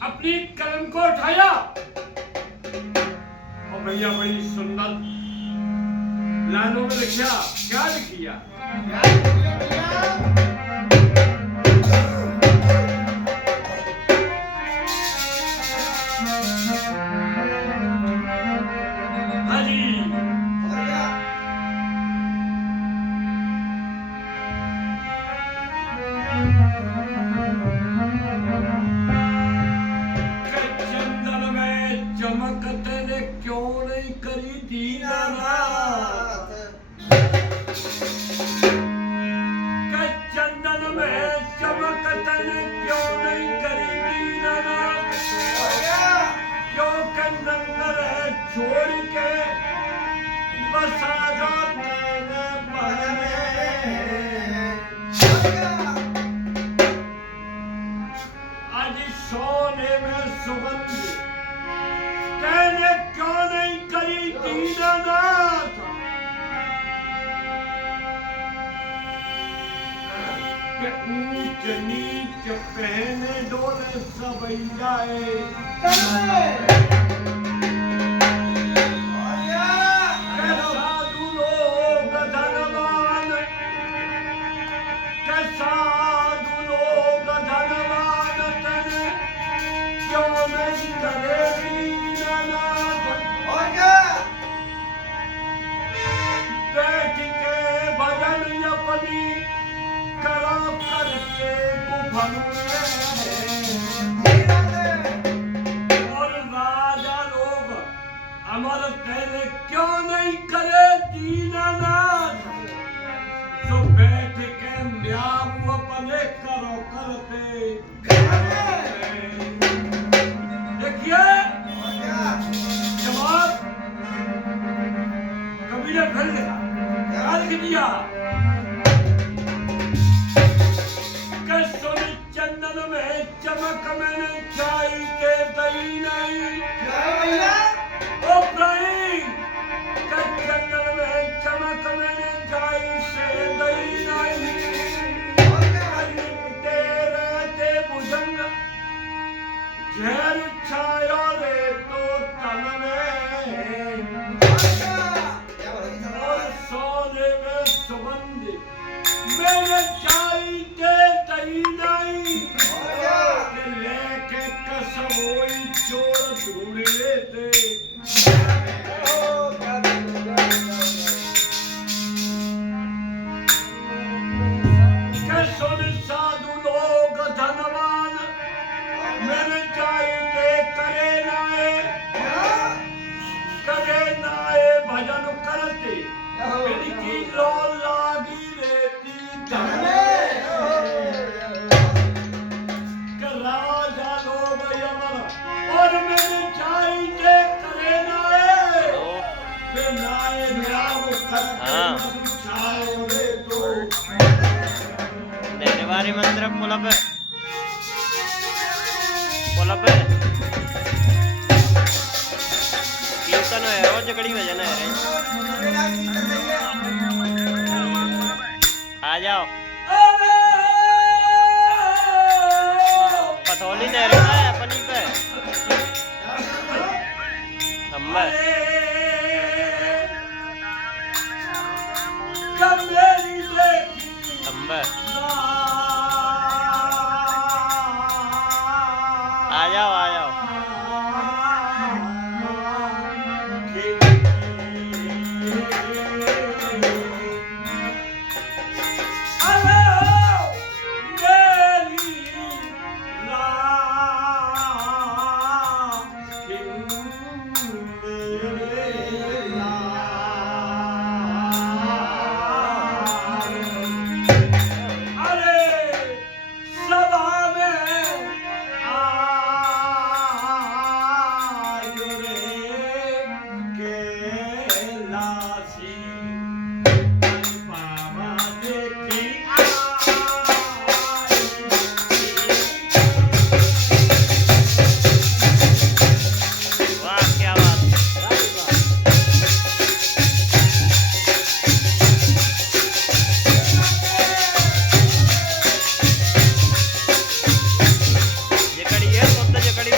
अपनी कलम को उठाया और भैया बड़ी सुंदर लाइनों में लिखा। क्या लिखिया? हाँ जी, चमकते ने क्यों नहीं करी दीनानाथ, चंदन में चमकते ने क्यों नहीं करी दीनानाथ, क्यों कंदन छोड़ के बसा जाता मैं बहने। आज सोने में सुगंध कहने क्यों नहीं करी दीनानाथ, ऊंच नीच पहने डोले सब जाए। साधु लोग धनवान, साधु लोग धनवान तने क्यों नहीं करेगी बैठ के भजन अपनी करो करके गुफन और राजा लोग अमर कहने क्यों नहीं करे दीनानाथ, जो बैठ के म्याऊ अपने करो करते। देखिए जवाब कबीर ने फिर लिखा। क्या लिख दिया? सुन चंदन में चमक मैंने चाई के दई नहीं। ओ प्राणी, चंदन में चमक मैंने चाई से दई नहीं। तेरे भुजंग झेर छाया रे तो तन में, और सोने में सुगंध मेरे चाई के तई नहीं। लेके कसम वही चोर ढूंढ लेते। सुन साधु लोग धनवान मेरे चाई के करे नाए भजन करते। इनकी लो लागी रहती धने, राजा लोग यमन और मेरे चाई के करे नाए न्याव करते छाओ रे तो। नेवारी मंदिर पुलब कीर्तन है रोज जगड़ी भजन है। आ जाओ पथौली नहर है अपनी पे नंबर आ जाओ आ जाओ। वाह क्या बात। जकड़ी है खुद जकड़ी।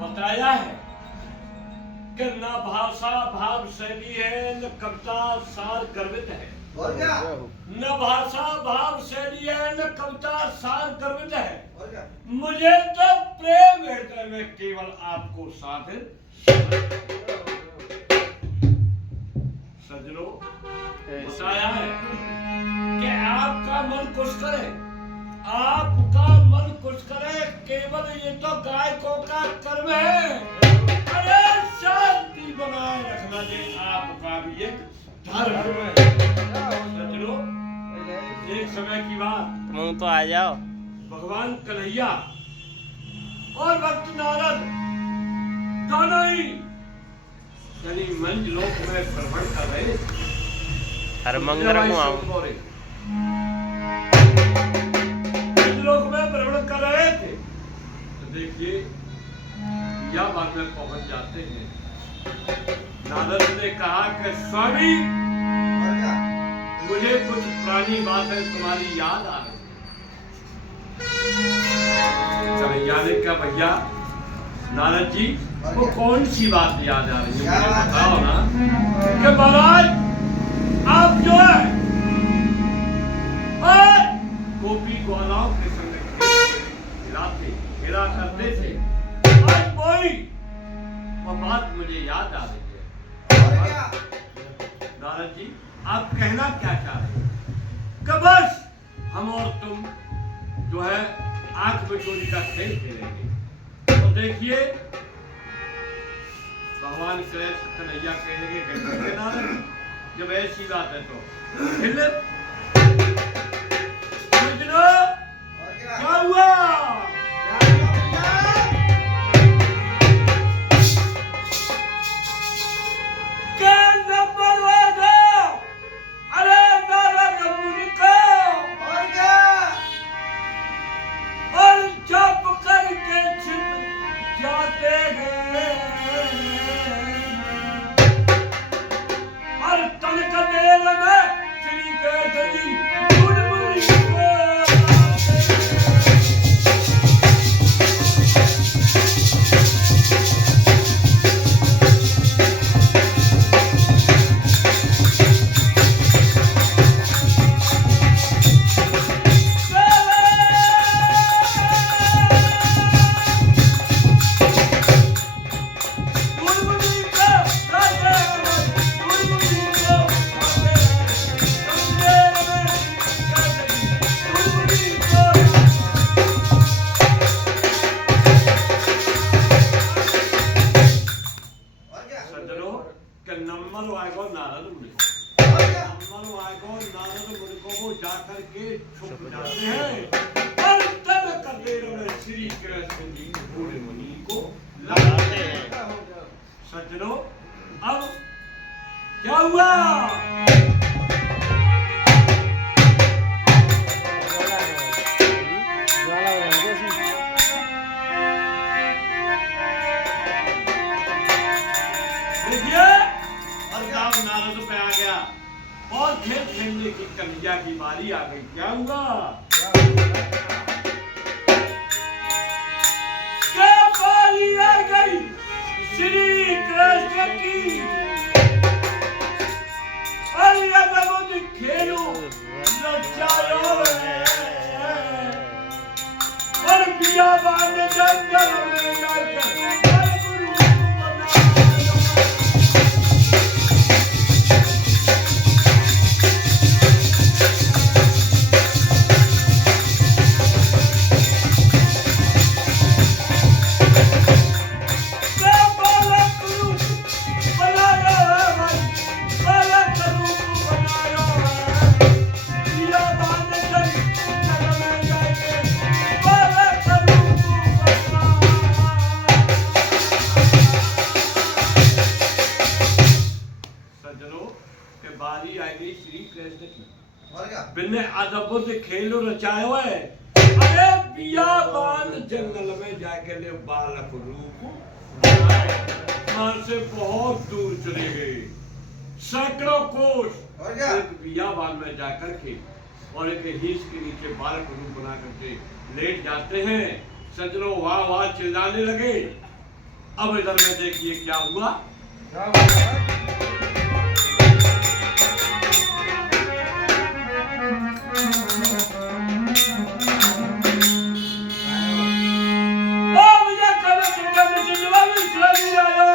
बताया है कि न भाषा भाव शैली है, न कविता सार गर्वित है। और क्या? न भाषा भाव शैली है, न कविता सार गर्वित है। और क्या? मुझे तो प्रेम हृदय में केवल आपको साथ सजनों बताया है कि आपका मन खुश करे, आपका मन खुश करे, केवल ये तो गायकों का कर्म है। अरे शांति बनाए रखना ये आपका भी एक धर्म है। सजनों एक समय की बात, मुंह तो आ जाओ। भगवान कन्हैया और भक्त नारद दोनों ही यानी मंच लोक में भ्रमण कर रहे थे। हरमंगर को आऊं। लोक में भ्रमण कर रहे थे तो देखिए या बात में पहुंच जाते हैं। नारद ने कहा कि स्वामी और क्या? मुझे कुछ पुरानी बातें तुम्हारी याद आ रही। कन्हैया ने कहा भैया नारद जी वो कौन सी बात याद आ रही है, मुझे बताओ ना। कि महाराज आप जो है गोपी ग्वालाओं के संग खेला करते थे। आज वही मुझे याद आ रही है। और क्या? नारद जी, आप कहना क्या चाह रहे हैं? कि बस हम और तुम जो है आंख में चोरी का खेल खेलेंगे। तो देखिए, भगवान कृष्ण कन्हैया कहने के नारद, जब ऐसी बात है तो हिल समझो और क्या? क्या हुआ? क्या हुआ भैया? क्या नंबर होगा? अरे नारद मुनि को और क्या? और जप करके छिप जाते हैं और तनक देर में श्री कृष्ण जी मुरमुरी को और क्या? सज्जनों के नंबर आएगा नारद मुनि को। और क्या? नंबर आएगा नारद मुनि को, वो जाकर के छुप जाते हैं और तनक देर में श्री कृष्ण जी मुनि को लाते हैं। क्या हो गया? सज्जनों, अब क्या हुआ? देखिए, और क्या? अब नारद पे आ गया और खेल खेलने की कन्हैया की बारी आ गई। क्या हुआ? क्या हुआ? क्या बारी आ गई श्री कृष्ण की? और यदि खेलो लचायो और बियाबान जंगल में जाकर हर गुरु को बनायो। क्या बालक रूप बनाया है भाई, बालक रूप बनाया है। बियाबान जंगल में जाकर बालक रूप बनाया। सज्जनों, के बारी आ गई श्री कृष्ण की। और क्या? बिन्ने अद्भुत खेल रचायो है। अरे बियाबान जंगल में जाके ले बालक रूप बनाए। वहां से बहुत दूर चले गए, सैकड़ों कोस, और क्या? एक बियाबान में जाकर के और एक हिंस के नीचे बालक रूप बना करके लेट जाते हैं। सज्जनों वाह वाह चिल्लाने लगे। अब इधर में देखिए क्या हुआ। क्या हुआ? ओ भैया कब तुम चिल्ला में चली आयो।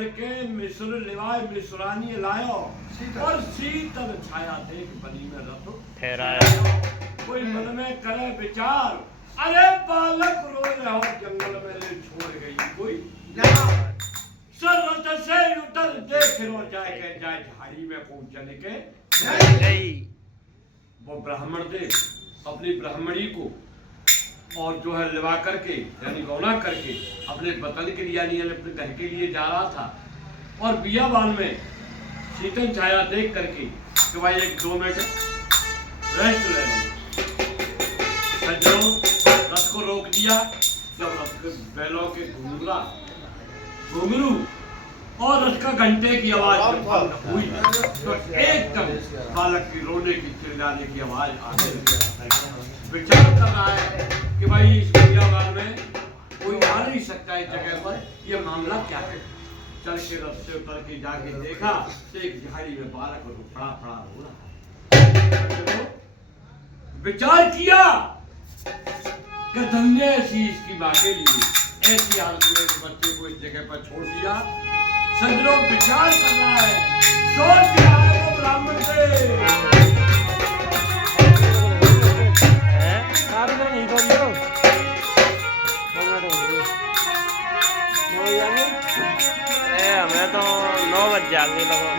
करके मिस्र लिवाए मिस्रानी लायो शीतल। और शीतल छाया देख बनी में रथ ठहराया। कोई मन में करे विचार, अरे बालक रो रहो जंगल में ले छोड़ गई कोई सरत से उतर देख रो जाए के जाए झाड़ी में पहुंचने के गई। वो ब्राह्मण थे अपनी ब्राह्मणी को और जो है लिवा करके यानी गौना करके अपने वतन के लिए यानी अपने घर के लिए जा रहा था और बियाबान में शीतल छाया देख करके कि भाई 1-2 मिनट रेस्ट ले लो। सज्जनों रथ को रोक दिया। जब रथ के बैलों के घुंघरू और रथ का घंटे की आवाज जब बंद हुई तो एकदम बालक की रोने की चिल्लाने की आवाज आ गई। विचार कर रहा है कि भाई इस बियाबान में कोई आ नहीं सकता इस जगह पर, ये मामला क्या है। चल के रथ से उतर के जाके देखा तो एक झाड़ी में बालक फड़ा फड़ा हो रहा है। विचार किया कि धन्य ऐसी इसकी माँ के लिए ऐसी हालत में इस बच्चे को इस जगह पर छोड़ दिया। सज्जनों विचार कर रहा है, सोच रहा है वो ब्राह्मण से हमें तो 9 बज जाएंगे लगभग।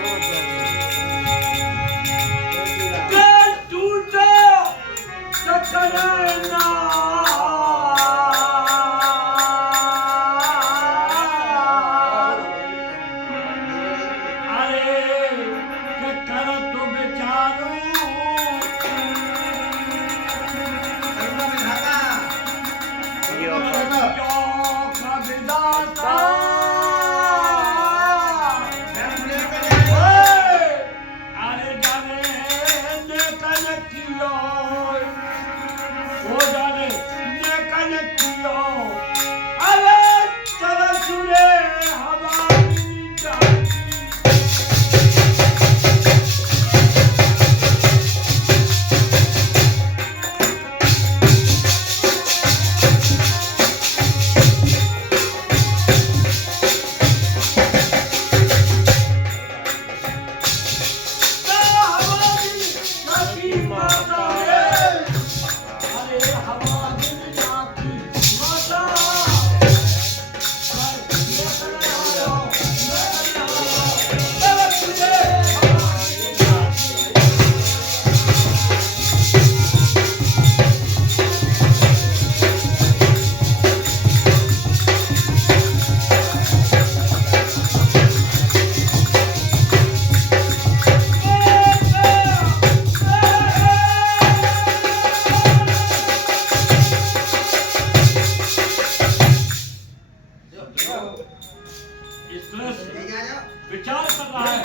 विचार कर रहा है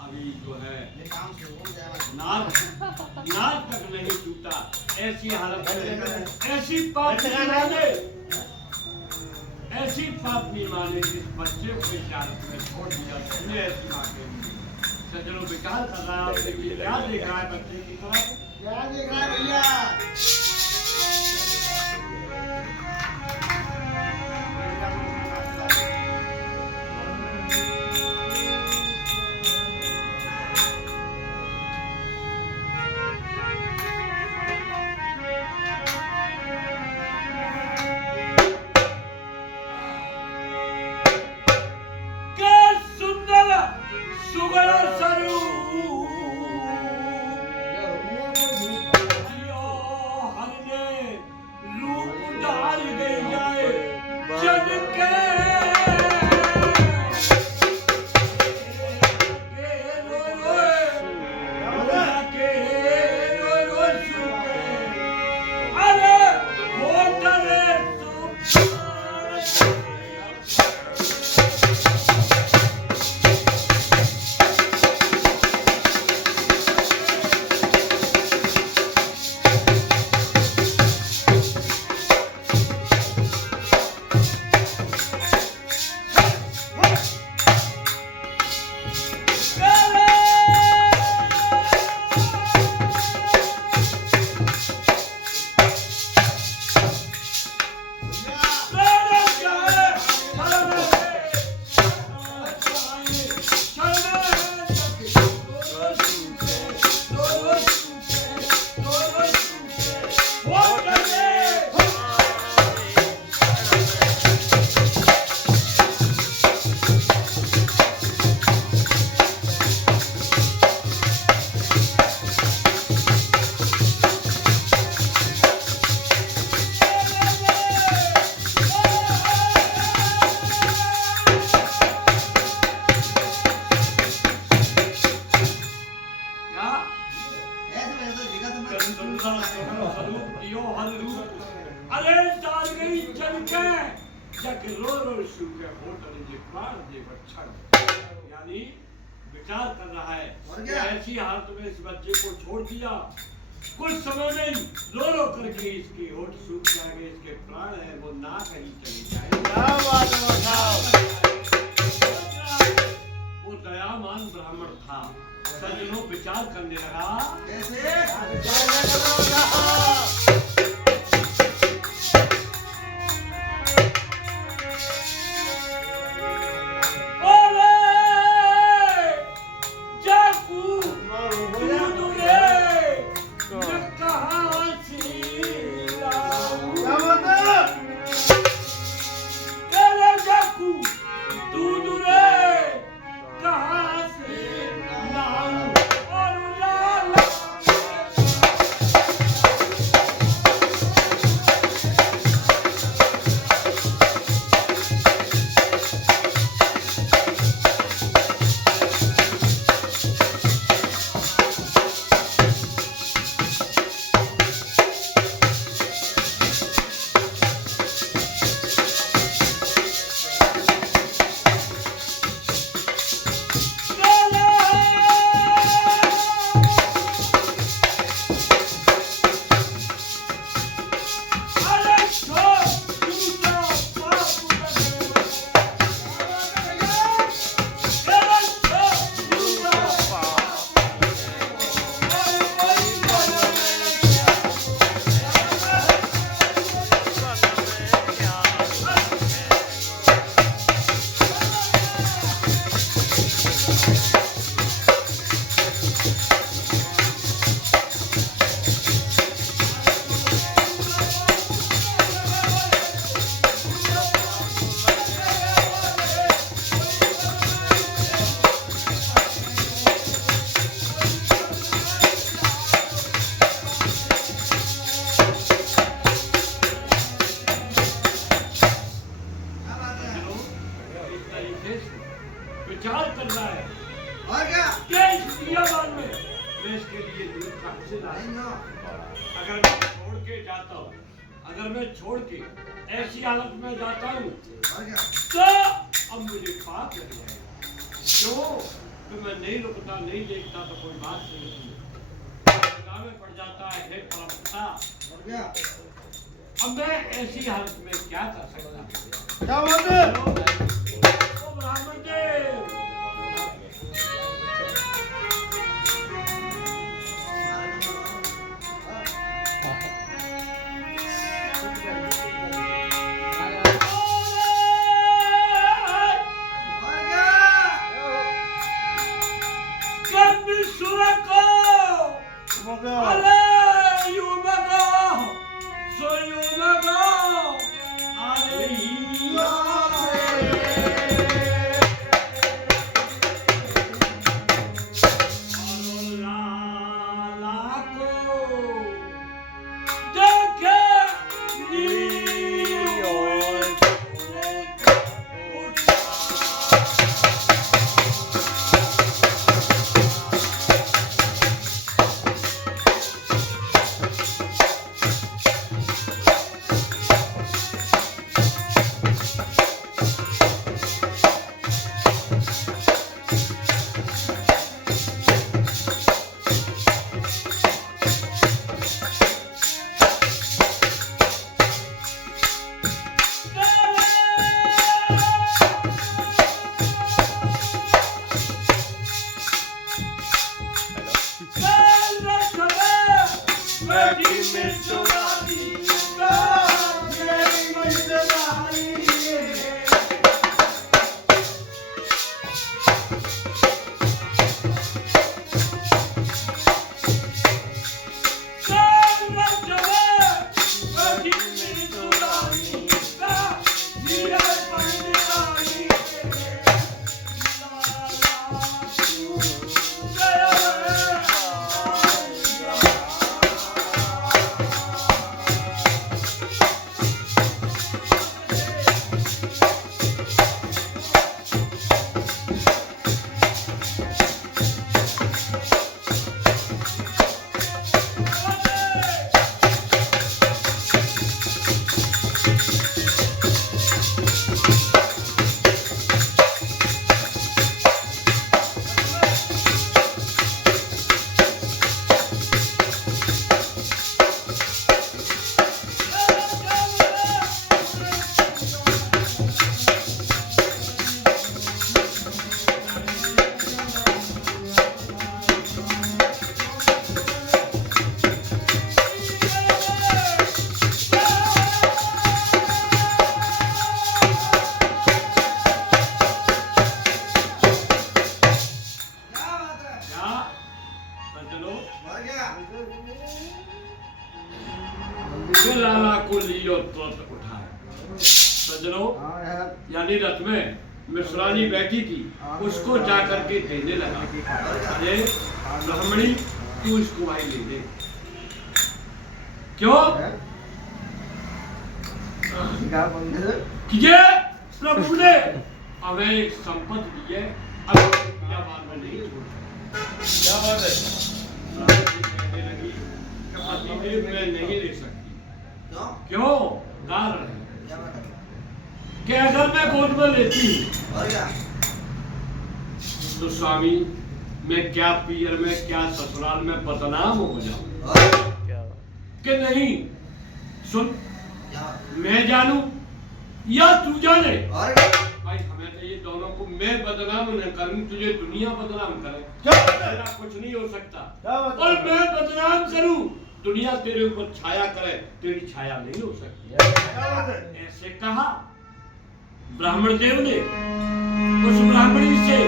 अभी जो है नाक तक नहीं टूटा, ऐसी हालत में ऐसी पापनी माने जिस बच्चे को इस हालत में छोड़ दिया तुमने ऐसी माँ के लिए। सज्जनों विचार कर रहा है क्या देख रहा है बच्चे की तरफ, क्या देख रहा है भैया? वचन के जग रो रो सूखे होटल जे प्राण दे बच्छड़, यानी विचार कर रहा है और कि क्या? ऐसी हालत में इस बच्चे को छोड़ दिया, कुछ समय में रो रो करके इसके होठ सूख जाएंगे, इसके प्राण है वो ना कहीं चले जाएंगे। क्या बात है साहब। वो दयावान ब्राह्मण था, सज्जनों विचार करने लगा कैसे? विचार कर रहा है और क्या? क्या इस बियाबान में मैं इसके लिए दूध का हासिल आया। नहीं हो। अगर मैं छोड़ के जाता हूँ, अगर मैं छोड़ के ऐसी हालत में जाता हूँ और क्या? तो अब मुझे पाप लग जाएगा। क्यों? तो मैं नहीं रुकता, नहीं देखता तो कोई बात नहीं होती, में पड़ जाता है। हे परमपिता, और क्या? अब मैं ऐसी हालत में क्या कर सकता हूँ? क्या बात है? ओ ब्राह्मण देव, और क्या? कभी सुर को अरे यूं मगो, सो यूं मगो, अरे ही सजनों, हाँ यार यानी रथ में मिश्रानी बैठी थी, उसको जा करके देने लगा। अरे ब्राह्मणी, तू इसको भाई ले ले। क्यों? क्या बोलते थे? कि ये प्रभु ने हमें एक संपत्ति दी है, अब बिना बात में नहीं छोड़। क्या बात है? कहने लगी कि पतिदेव मैं नहीं ले सकती। क्यों? क्यों? कारण है क्या बात है? कि अगर मैं गोद में लेती हूँ और क्या? तो स्वामी, मैं क्या पियर में क्या ससुराल में बदनाम हो जाऊं। और कि नहीं, सुन, क्या? मैं जानूं या तू जाने, और क्या? भाई हमें तो ये दोनों को मैं बदनाम न करूं, तुझे दुनिया बदनाम करे, क्या बात है? तेरा कुछ नहीं हो सकता। क्या बात है? और मैं बदनाम करूं, दुनिया तेरे ऊपर छाया करे, तेरी छाया नहीं हो सकती। क्या बात है? ऐसे कहा ब्राह्मण देव ने उस ब्राह्मणी से,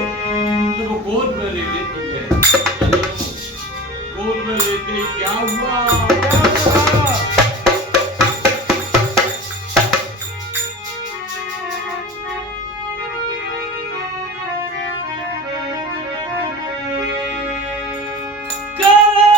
तो वो गोद में ले लेती है। गोद में लेते ही क्या हुआ? क्या हुआ?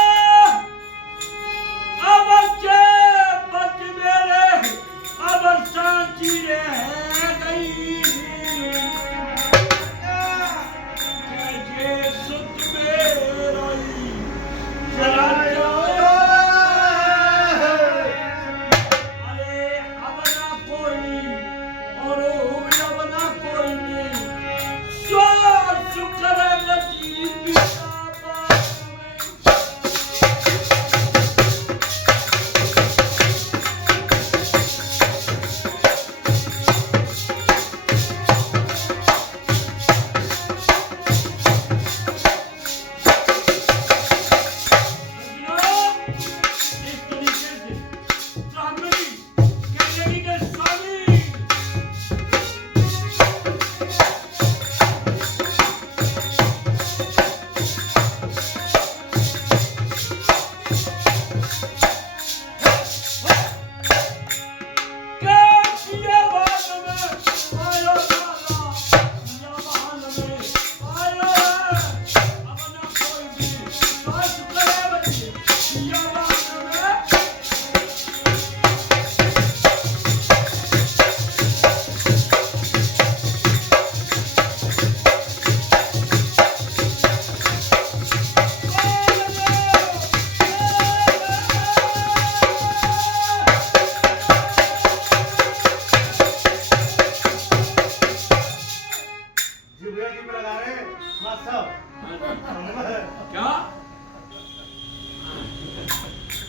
क्या?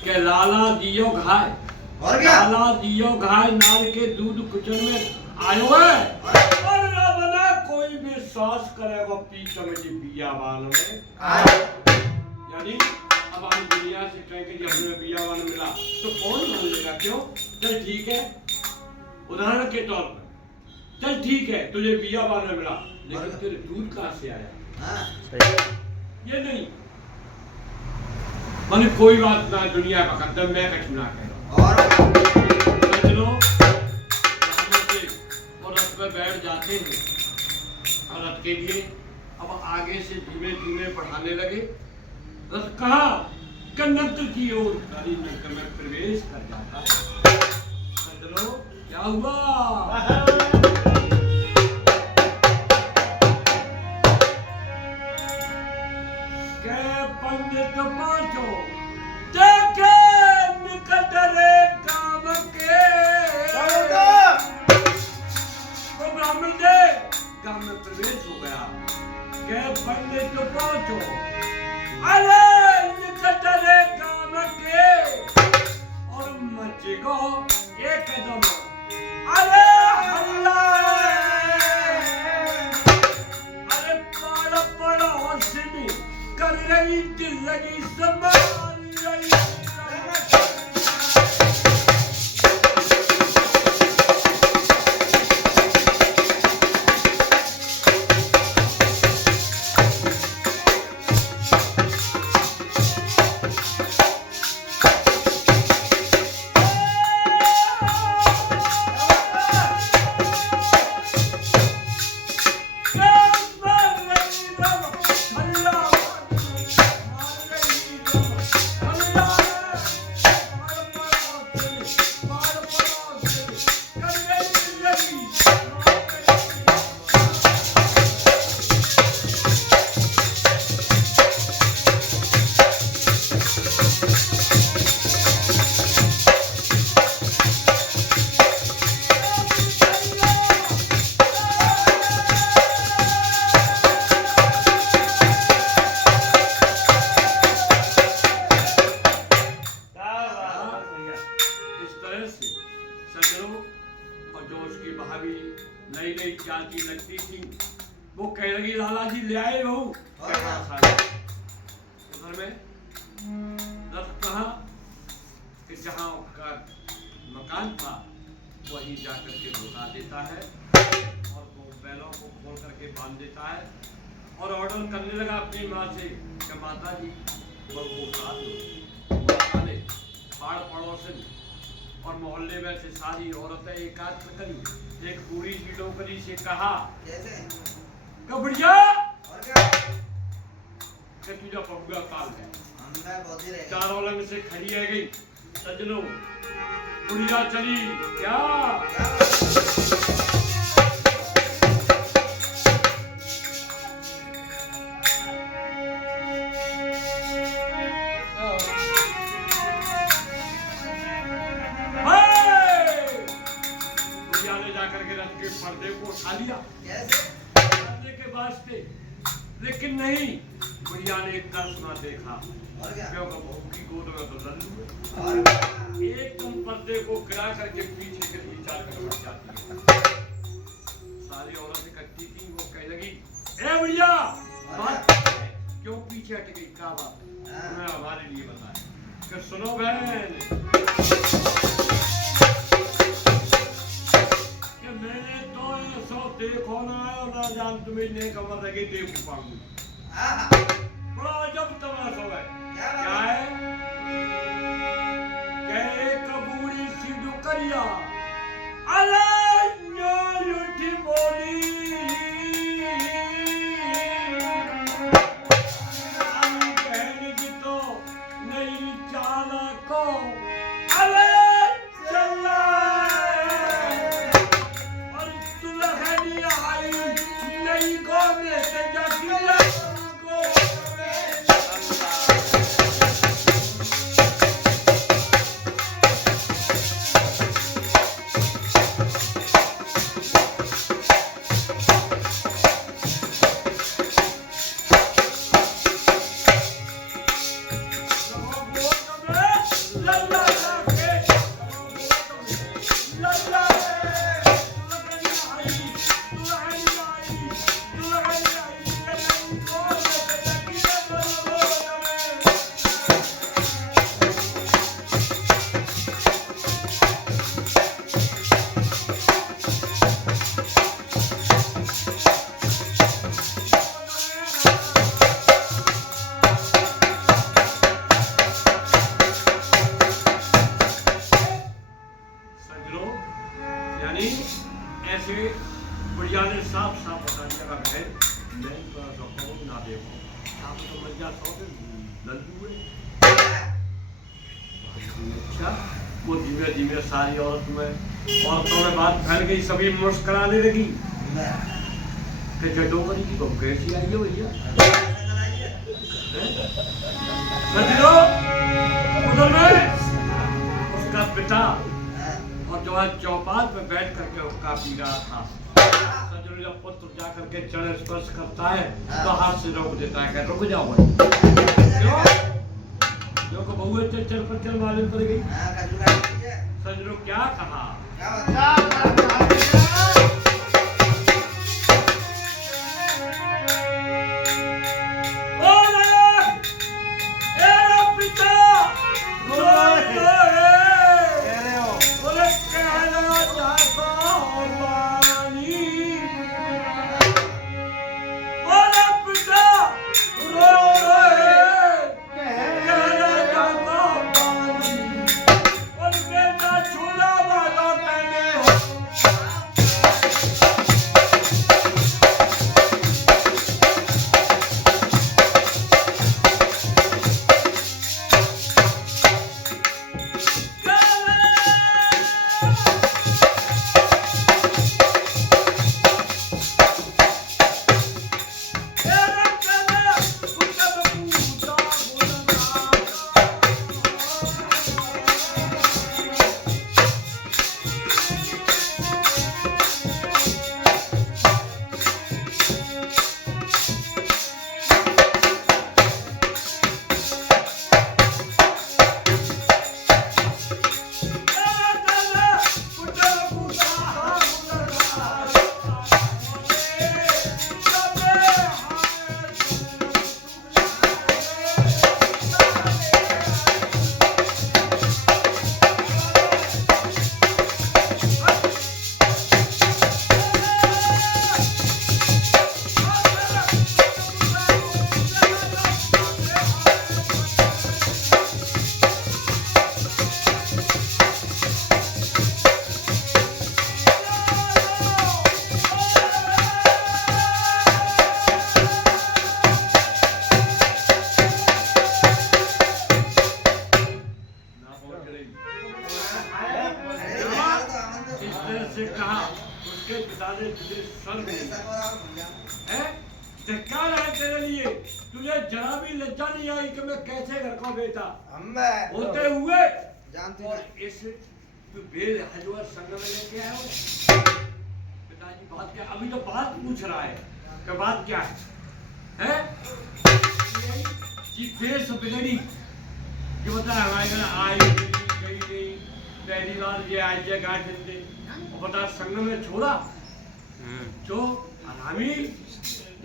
के लाला दियो घाय, और क्या? लाला दियो घाय, नार के दूध कुचन में आयो है। और रबना कोई विश्वास करेगा पीछे में जी बियावान में। यानी अब हम दुनिया से कहेंगे कि हमें बियावान मिला तो कौन मान लेगा? क्यों? चल ठीक है, उदाहरण के तौर पर चल ठीक है, तुझे बियावान में मिला, लेकिन तेरे दूध कहाँ से आया? ये नहीं माने कोई बात ना, दुनिया का कदम मैं कछ ना कह रहा। और चलो और रथ पे बैठ जाते हैं और रथ के लिए अब आगे से धीमे धीमे बढ़ाने लगे। रथ कहाँ? कन्नत्र की ओर काली नगर में प्रवेश कर जाता है। चलो क्या हुआ? पंडित पांचो देखे निकट रे काम के, तो ब्राह्मण दे गांव में प्रवेश हो गया। के पंडित पांचो अरे निकट रे काम के, और मचेगो एक कदम अरे हल्ला, अरे पाड़ा पड़ोस में कर रही दिल लगी संभाल रही। उसकी भाभी नई नई चाची लगती थी। वो कह लगी लाला जी ले आए बहू। उधर में रथ कहा कि जहाँ उसका मकान था वहीं जाकर के रुका देता है और वो बैलों को खोल करके बांध देता है और ऑर्डर करने लगा अपनी माँ से कि माता जी बहू को उतार लो। माता ने पाड़ पड़ोसन और मोहल्ले में से सारी औरतें एकत्र करी। एक बूढ़ी सी डोकरी से कहा बढ़िया तुझा पपुआ काल है। चारों रंग से खड़ी है गई सजनो बुढ़िया चली क्या पर्दे को उठा लिया पर्दे के वास्ते, लेकिन नहीं बुढ़िया ने एक कर्स ना देखा क्योंकि बहू की गोद में तो लल्लू है। एकदम पर्दे को गिरा करके पीछे के लिए चाल कर बढ़ जाती है। सारी औरतें इकट्ठी थी। वो कह लगी ए बुढ़िया क्यों पीछे हट गई, क्या बात है हमारे लिए बताए कि सुनो बहन मैंने तो ऐसा देखो ना आयो ना जान तुम्हें नहीं खबर लगी देख पाऊंगी। बड़ा अजब तमाशा है। क्या है कह कबूरी सी डुकरिया अरे उठी बोली बहन जी तो नहीं चाल को अरे चला ऐसे बुढ़िया ने साफ साफ बता दिया बहन मैं ना देखो आप तो मजा सौ लल्लू है। अच्छा वो धीमे धीमे सारी औरतों में बात फैल गई। सभी मुस्कुराने लगी कि जटोकरी की बहू कैसी आई है भैया। उधर में उसका पिता और जो है चौपाल पे बैठ करके उसका पी रहा था। सजनो जब पुत्र जा करके चरण स्पर्श करता है तो हाथ से रोक देता है, रुक जाओ भाई। क्यों को बहू चल पर चल मालूम पड़ गई। सजनो क्या कहा उसके पिता ने तुझे स्वर्ग मेरे दिया सर पर और भैया है। धिक्कार है तेरे लिए, तुझे जरा भी लज्जा नहीं आई कि मैं कैसे घर का बेटा अम्बे होते हुए जानती और है इस तू बेल हजवा संग में लेके आया हो। पिताजी बात क्या, अभी तो बात पूछ रहा है कि बात क्या है? जी बेस बिगड़ी ये बता हमारे घर आई गई नहीं, पहली बार ये आज ये गार्डन दे और बता संग में छोड़ा जो हरामी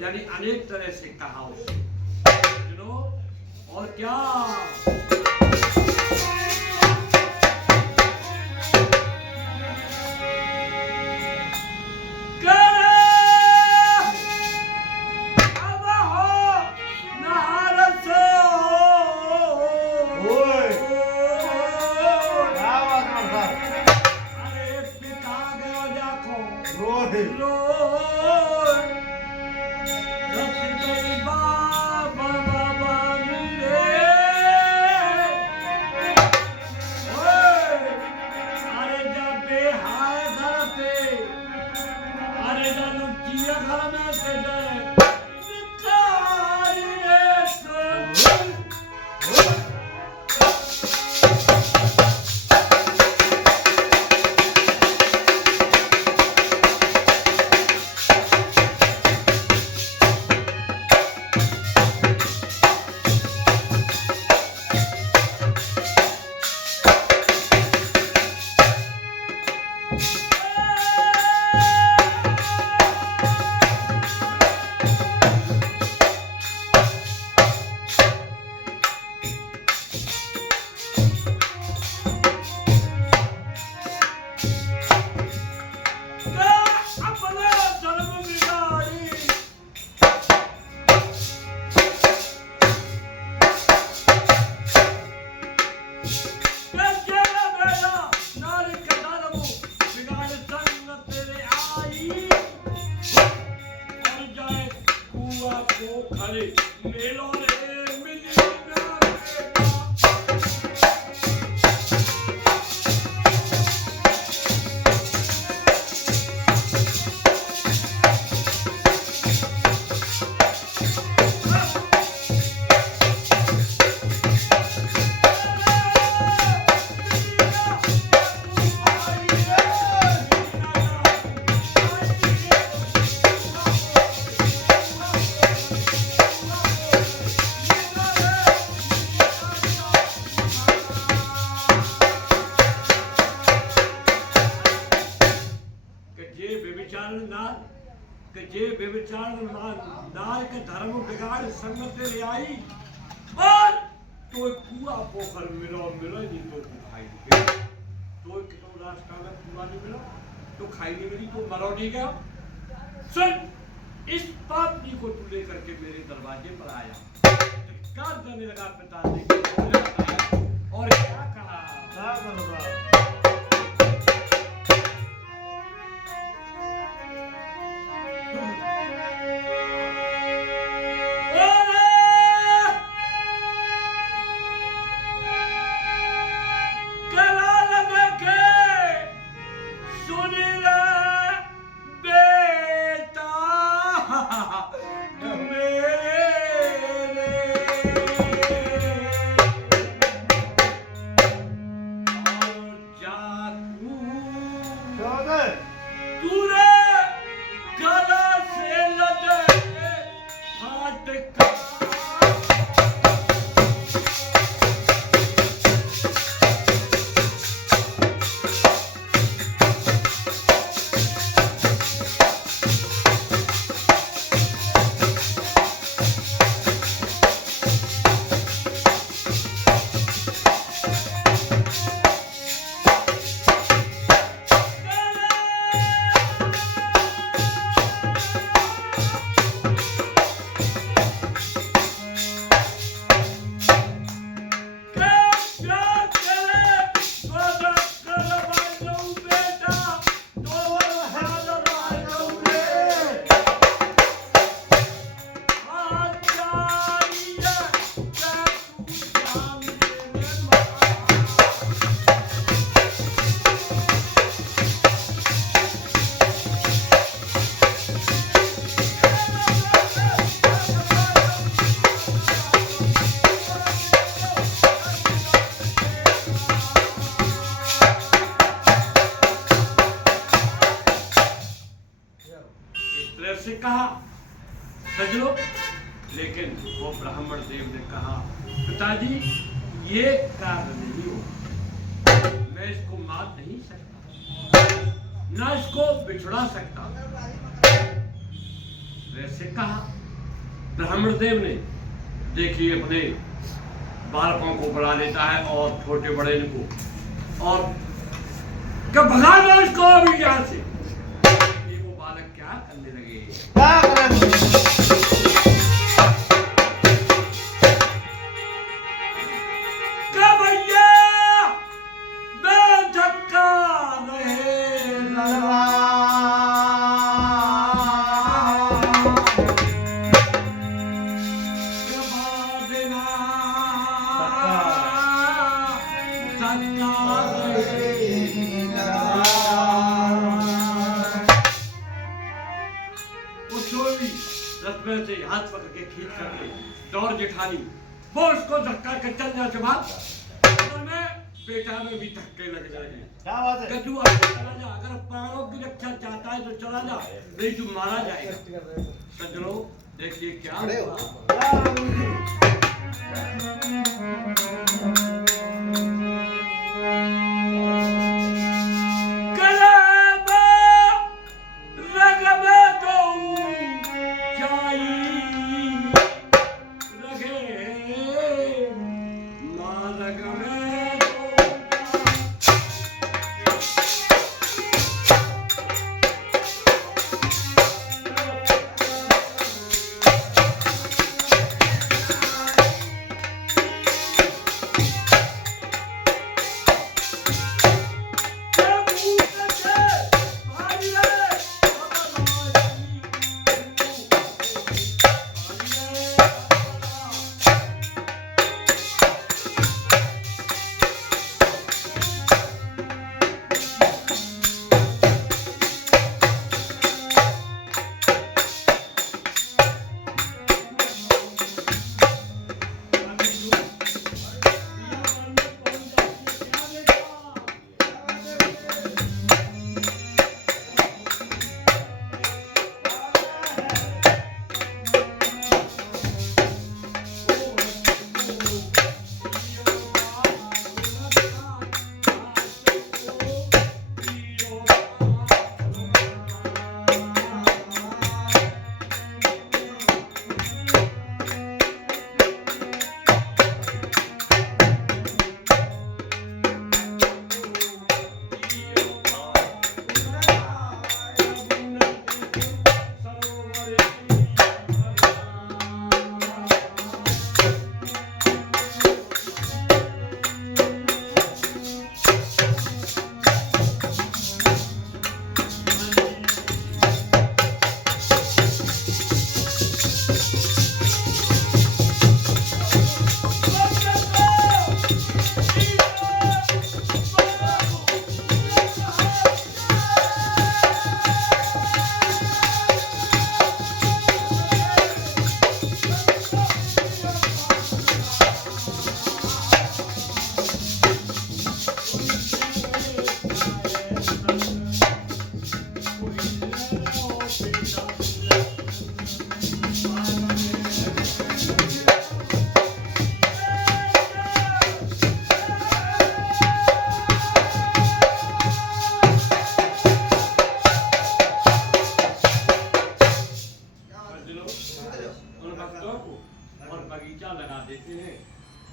यानी अनेक तरह से कहा उसे और क्या नार के धर्म बिगाड़ संगत ले आई और तो कुआ पोखर मिलो नहीं तो खाई तो कितो रास्ता में कुआ नहीं मिला तो खाई नहीं मिली तो मरो नहीं गया। सुन इस पापी को तू लेकर के मेरे दरवाजे पर आया, धिक्कार देने लगा पिताजी को और क्या कहा वैसे कहा सजलो, लेकिन वो ब्राह्मण देव ने कहा पिताजी ये कार्य नहीं हो, मैं इसको मार नहीं सकता, ना इसको बिछुड़ा सकता। वैसे कहा ब्राह्मण देव ने, देखिए अपने बालकों को बुला लेता है और छोटे बड़े को, और क्या भगा दो इसको अभी यहाँ से। ये वो बालक क्या करने लगे, क्या करें? क्या भैया बेधक्का रहे लड़वा, जवा देना धक्का रहे लड़वा। वो चोरी रस्मे से हाथ पकड़ के खींच करके दौड़ जेठानी, वो उसको धक्का के चल जा से बात, में बेटा में भी धक्के लग जाएंगे। क्या बात है? कि तू अब चला जा, अगर प्राणों की रक्षा चाहता है तो चला जा, नहीं तू मारा जाएगा। सज्जनों देखिए क्या हुआ।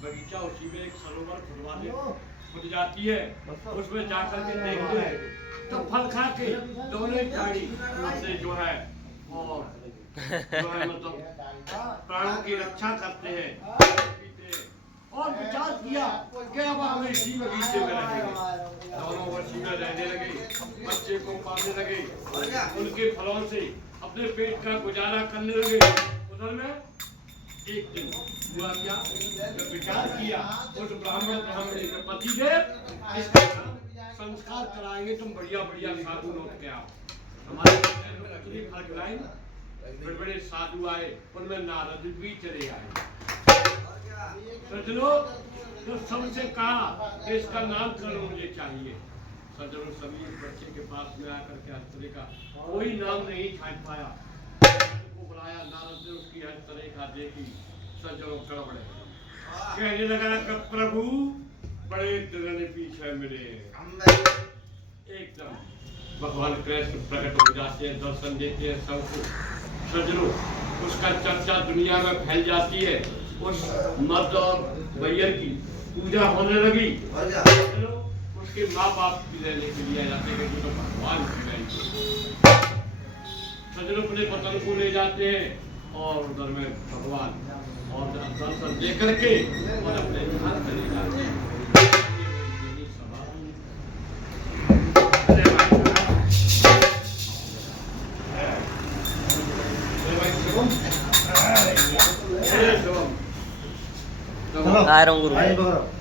बगीचा उसी में एक सरोवर खुदवा दे, खुद जाती है, उसमें जाकर के देखते हैं तो फल खा के दोनों झाड़ी से जो है मतलब प्राणों की रक्षा करते हैं, पीते हैं। और विचार किया कि अब हम इसी बगीचे में रहेंगे। दोनों वर्षी में रहने लगे, बच्चे को पालने लगे, उनके फलों से अपने पेट का गुजारा करने लगे। उधर में एक दिन हुआ क्या, जब विचार किया उस ब्राह्मणी के पति देव इसका संस्कार कराएंगे, तुम बढ़िया बढ़िया साधु लोग के आओ। हमारे फर्क लाइन बड़े बड़े साधु आए, उनमें नारद भी चले आए। सज्जनों तो सबसे कहा कि इसका नामकरण मुझे चाहिए। सज्जनों सभी बच्चे के पास में आकर के हंसने का कोई नाम नहीं छाट पाया। बुलाया नारद ने उसकी हस्तरेखा देखी सज्जनों गड़बड़े वाह कहने लगा कि प्रभु बड़े दृढ़ पीछे मिले अंबे एकदम भगवान कृष्ण प्रकट हो जाते हैं दर्शन देते हैं सबको सज्जनों उसका चर्चा दुनिया में फैल जाती है उस मर्द और बैयर की पूजा होने लगी और क्या चलो उसके माँ बाप भी रहने के लिए आ जाते हैं कि तो भगवान की है सज्जनों अपने पतन को ले जाते हैं और उधर में भगवान और दर्शन दे करके और अपने घर चले जाते हैं यही सभा। अरे भाई चलो आ रहा हूँ गुरु। आइए बकरो